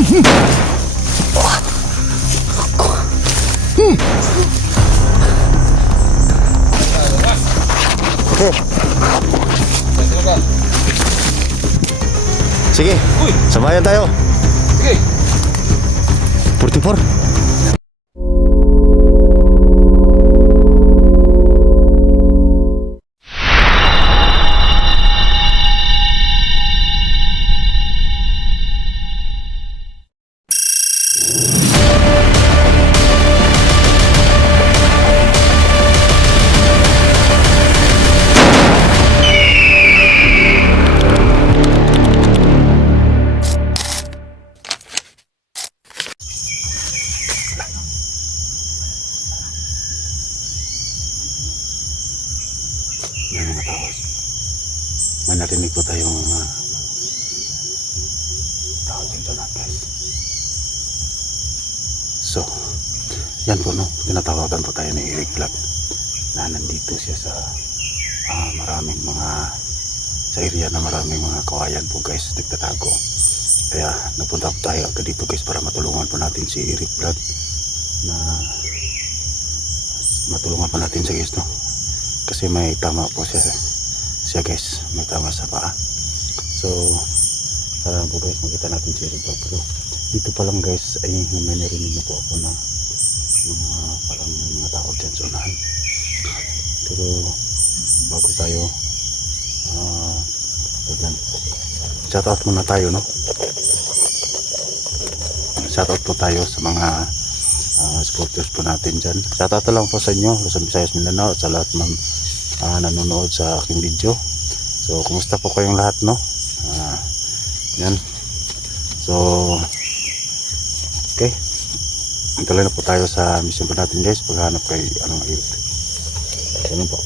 Sige, Uy, sabayan tayo. sige. 44. Yan mga tawag. May narinig po tayong tawag dito na guys. So, yan po no, tinatawagan po tayo ni Eric Vlog na nandito siya sa maraming mga sa area na maraming mga kawayan po guys nagtatago. Kaya napunta po tayo agad dito guys para matulungan po natin si Eric Vlog na matulungan po natin siya guys no. Kasi may tama po siya guys, may tama sa paa. So para po guys makita natin si Eric Vlog. Pero dito pa lang guys ay may narinig na po ako na mga parang mga tao dyan sa unahan. Pero bago tayo shoutout muna tayo no. Shoutout po tayo sa mga supporters po natin dyan. Shoutout lang po sa inyo, Luzon, Visayas, Mindanao, at sa lahat ng nanonood sa aking video. So kumusta po kayong lahat no? Yan. So okay, tuloy na po tayo sa mission po natin guys, paghanap kay anong Eric. Ganun po.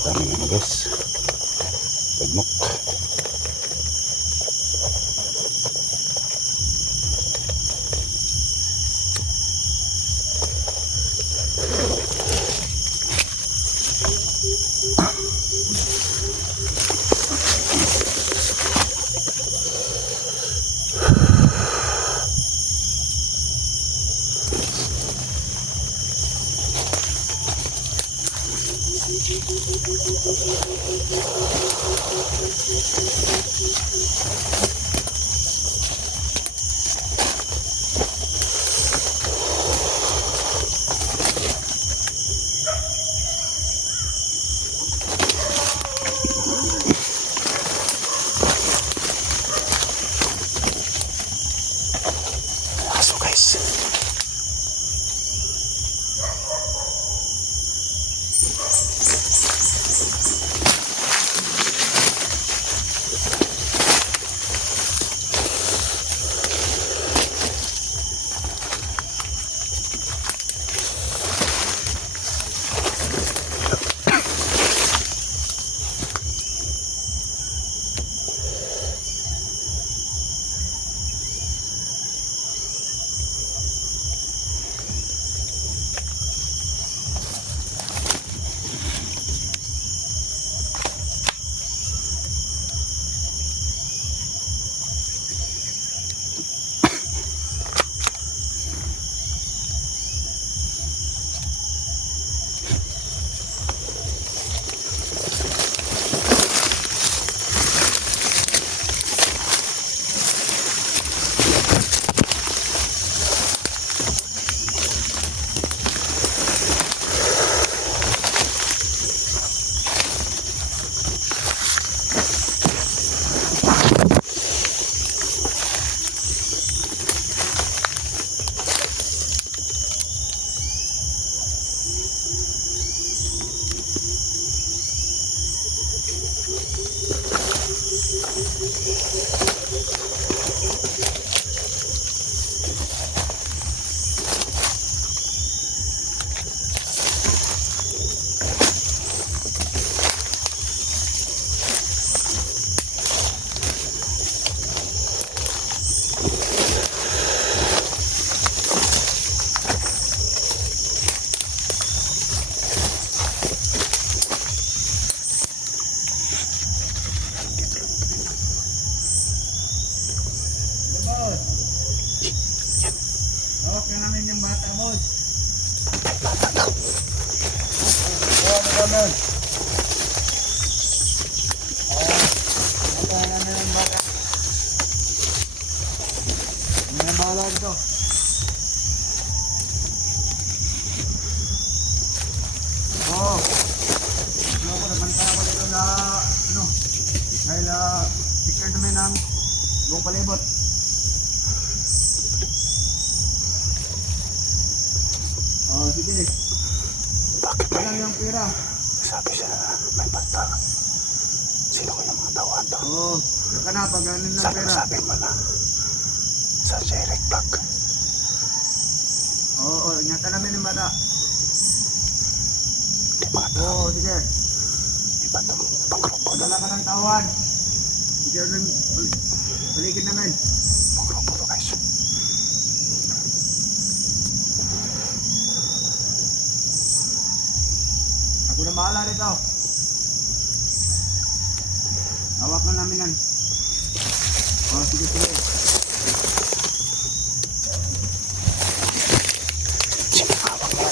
Daming ano guys, bagmok. So guys, ano, dahil secure namin ang buong palibot. Sige. Bakit may Alam yung pera. sabi siya na may bata? Sino ko yung mga tawaan to? Oo. Saka na, pag ano ng Sana pera. masabi mo na sa Eric Vlog. Oo, ingatan namin yung bata. Hindi mga tao. Oo, sige. Iba itong pang-grupo to. Dala ka ng tawan. Sige rin, paligid namin. Pang-grupo to guys. Ako na bahala rito. Hawak na namin yan. Sige, sige. Sino hawak mo?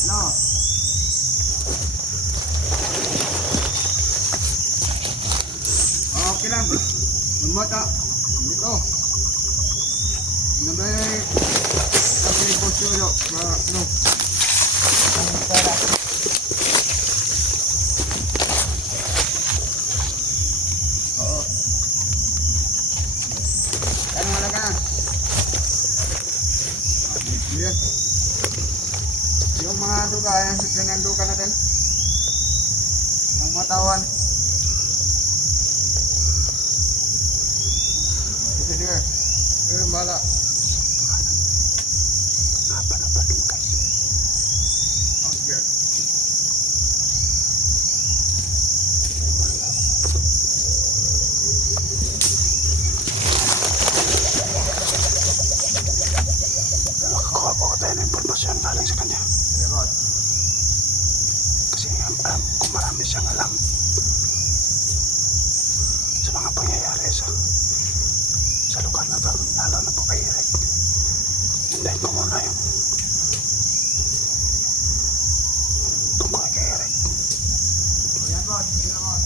Hello. Okay lang. Lumata. Dito. Nabay. Nabay po siya. Ano? Pera. Oo. Ano malaga? Yes. Yung mga duga, yung pinanduga natin. Ang matawan. Sige, sige. Sige, bala. Hapa mo guys. Okay. Nakakuha po ko tayo ng impormasyon galing sa kanya. Sige, boss. Kasi alam kung marami siyang alam sa mga pangyayari sa lugar na to, lalo na po kay Eric. Hintayin ko muna yung tungkol kay Eric. Ayan, boss. Sige, boss.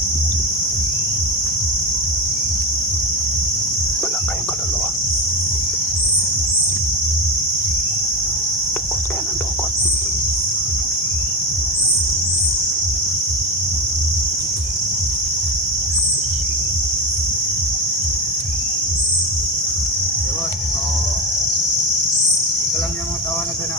Wala kayong kaluluwa. Dukot kayo ng dukot. Sige, boss. Ito lang yung mga tawa natin na.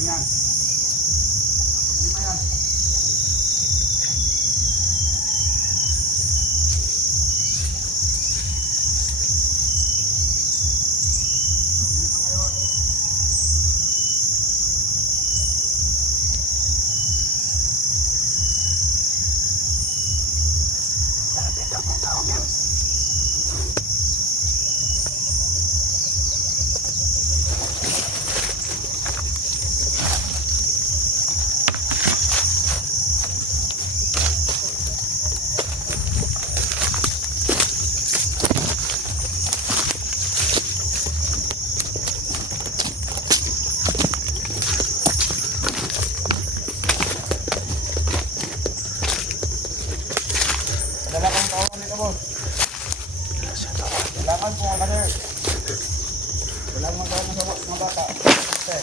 Ayan. Lima yan. Malapit ang mga taong yan. Dala kang tawa nito, boss. Sa tawa. Kailangan po ang kader. Kailangan magkaroon sa mga bata. Okay.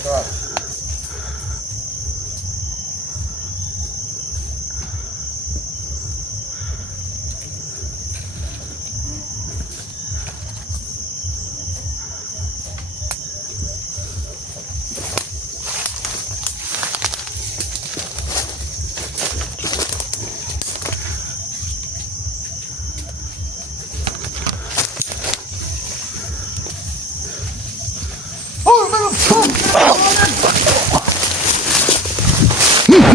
Ito. Ayos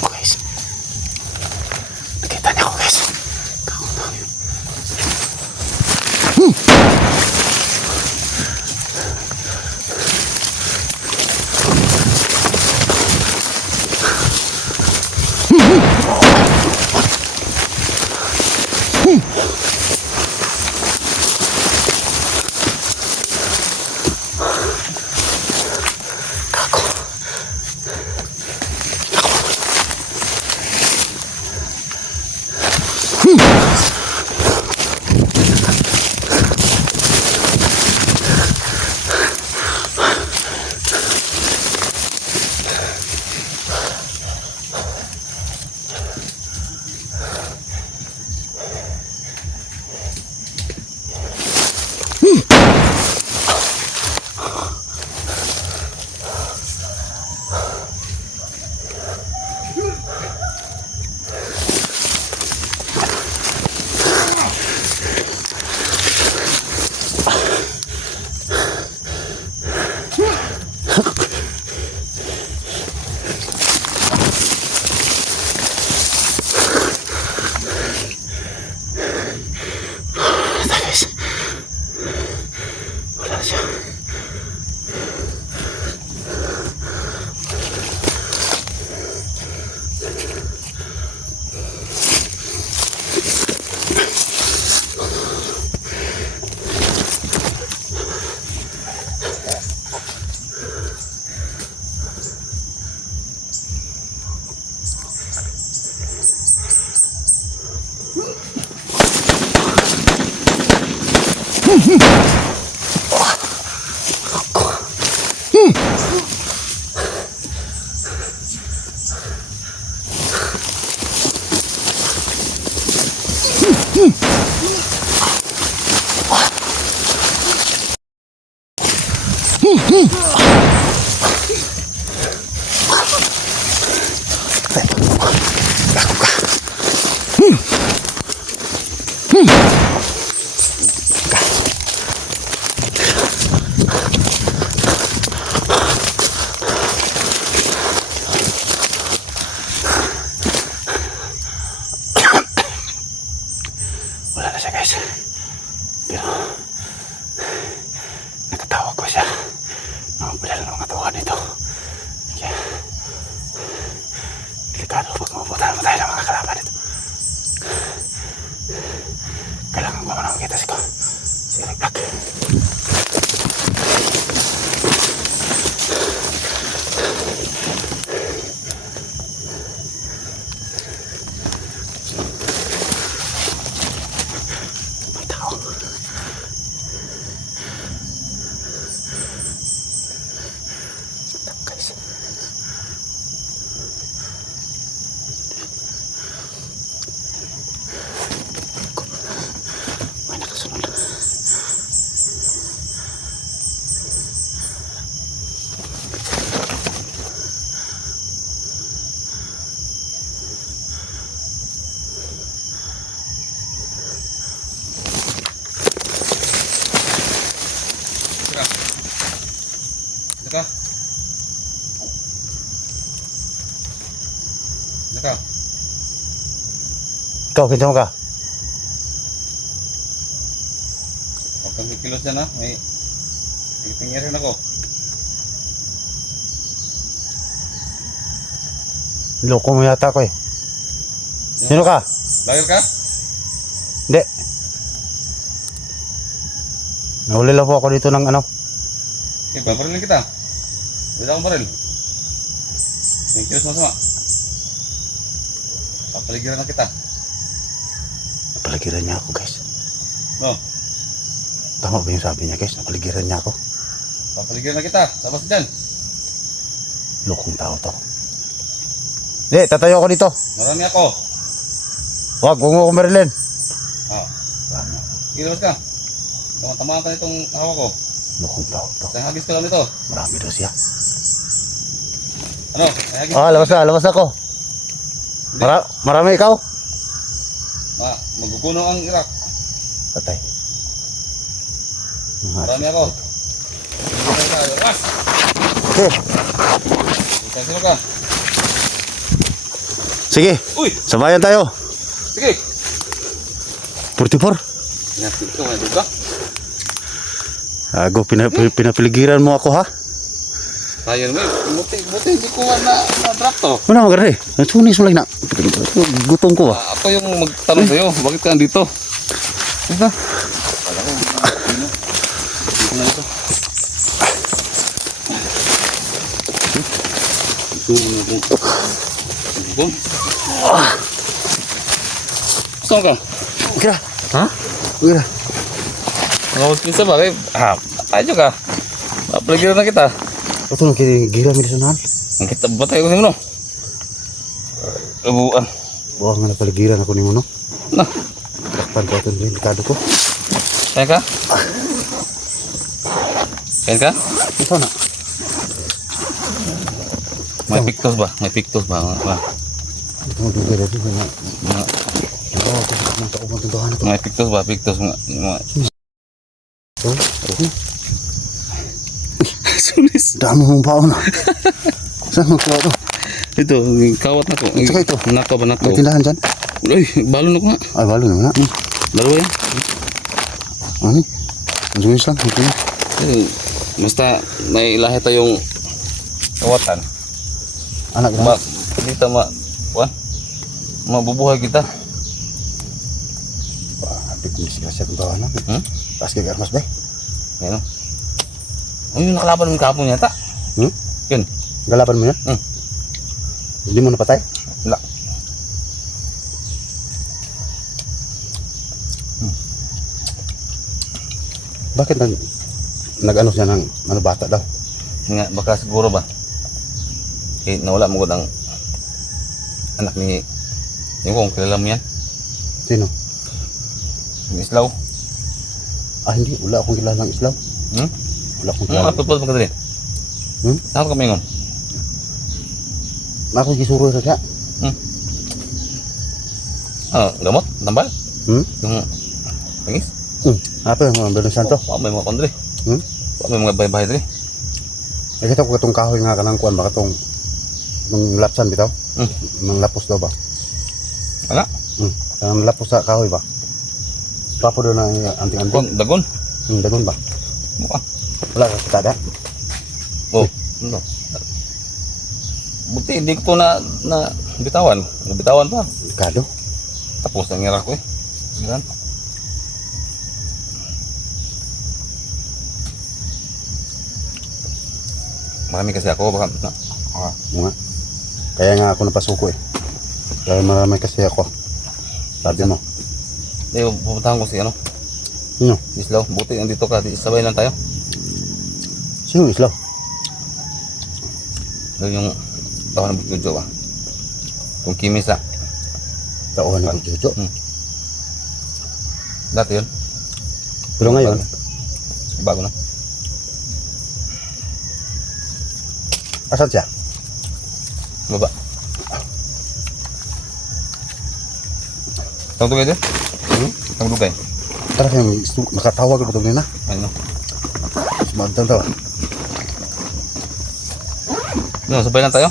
ako guys. Nakita niya ako guys. Wala siya. Wala na siya guys. Pero nakatawag ko siya. Nakapalala ng mga tawa nito. Kaya delikado pag mabutan mo tayo ng mga kalaban nito. Kailangan ko na makita si Rick Black. May tao. Guys. May nakasunod. Naka. Naka. Ikaw, kinsa mo ka? Huwag kang kikilos dyan ha. May pingirin ako. Loko mo yata ko eh. Sino ka? Lager ka? Hindi. Nahuli lang po ako dito ng ano. Okay, babarilin kita. Beda akong baril. May kilos masama. Papaligiran na kita. Napaligiran niya ako guys. No, Tama ba yung sabi niya guys? Napaligiran niya ako. papaligiran na kita. Sabas dyan. Lokong tao to. Hindi, tatayo ako dito. Marami ako. Huwag mo ako marilin. Ah, ilabas ka. Tama-tamaan ka nitong hawak ko. Lokong tao to. Sa hagis ko lang nito. Marami daw siya. Ano? Sa hagis Labas ako. Marami ikaw? Maguguno ang Iraq. Patay. Marami ako. Mas! Okay. Sino ka? Sige, Uy! sabayan tayo. Sige! 44. Pinapit ko, may duga. Ago, pinapiligiran mo ako ha? Tayo naman, buti hindi ko na-drop to. Mana magara eh. Nasunis mo lang na. Gutom ko ah. Ako yung magtanong sa'yo, bakit ka nandito? Ito. Dito na ito. Bum. Saan ka? Okay na. Ha? Okay na. Ngawas kita ba? Ayo ka. Pelajaran na kita. Ito nang gira mi sa nahan. Ang kita ba tayo kasi mo no? Labuan. Buang nga napaligiran ako ni mo no. Nah, Takpan ko ito yung delikado ko. kaya ka? Kaya ka? Ito na. May pictos ba? May pictos ba? Ito mo dugay na dito na. Mga- Oo, ito mga kaumang tindahan ito. May pictos ba? Pictos mga. Ito. Sulis. Dami mong baon na. Saan mo kuha ito? Ito, kawat na ko. Tsaka ito. Nako ba nako? May tindahan dyan? Uy, balon ako nga. Ay, balo naman na. Dalawa yan. Ano? Ang sumis lang. Ito na. Basta may lahi tayong kawatan. Anak na. Ma, kita mabubuhay kita. Adik ko siya siya kung tawa na. Hmm? Taas kay Garmas ba? Ano? Oh, yung nakalaban mo yung kapon yata. Hmm? Yun. Galapan mo yan? Hmm. Hindi mo napatay? Wala. Bakit nag-ano siya ng ano bata daw? Nga, baka siguro ba? Eh, nawala mo ang anak ni... Yung kung kilala mo yan. Sino? Yung Islaw. Ah, hindi. Wala akong kilalang Islaw. Hmm? Wala akong Ano kilalang. ka pupul magkadali? Hmm? Saan ka mingon? Ako gisuro na siya. Ah, gamot? Tambal? Hmm? Yung... Pangis? Apa yung mga Bernardo Santo? May mga kondre. Hmm? May mga bahay-bahay dali. Nakita ko katong kahoy nga kanang kuan ba katong nung lapsan bitaw? Hmm. Nang lapos daw ba? Wala. Ang lapos sa kahoy ba? Papo doon na anting-anting. Kung dagon. Dagon ba? Mukha. Wala ka kita da? Oh. Ano? Buti hindi ko na bitawan. Nabitawan pa. Delikado. Tapos ang ngira ko eh. Ganun. Marami kasi ako baka Nga. Kaya nga ako napasuko eh. Dahil marami kasi ako. Sabi mo. pupuntahan ko si ano, Sino? Islaw. Buti nandito ka, di sabay lang tayo. Sino Islaw? Doon yung tawa ng Bukidjo ah. Yung Kimisa. Tauhan ng Jojo. Dati yun. Pero ngayon, Bago na. asan siya? Baba. Tawag tugay din? Tawag tugay. Tara kayo, makatawag ako ito na. Ano? Sumagtan tawa. No, sabay lang tayo.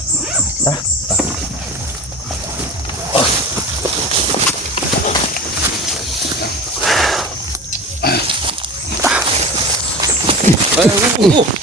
Tara. Ay,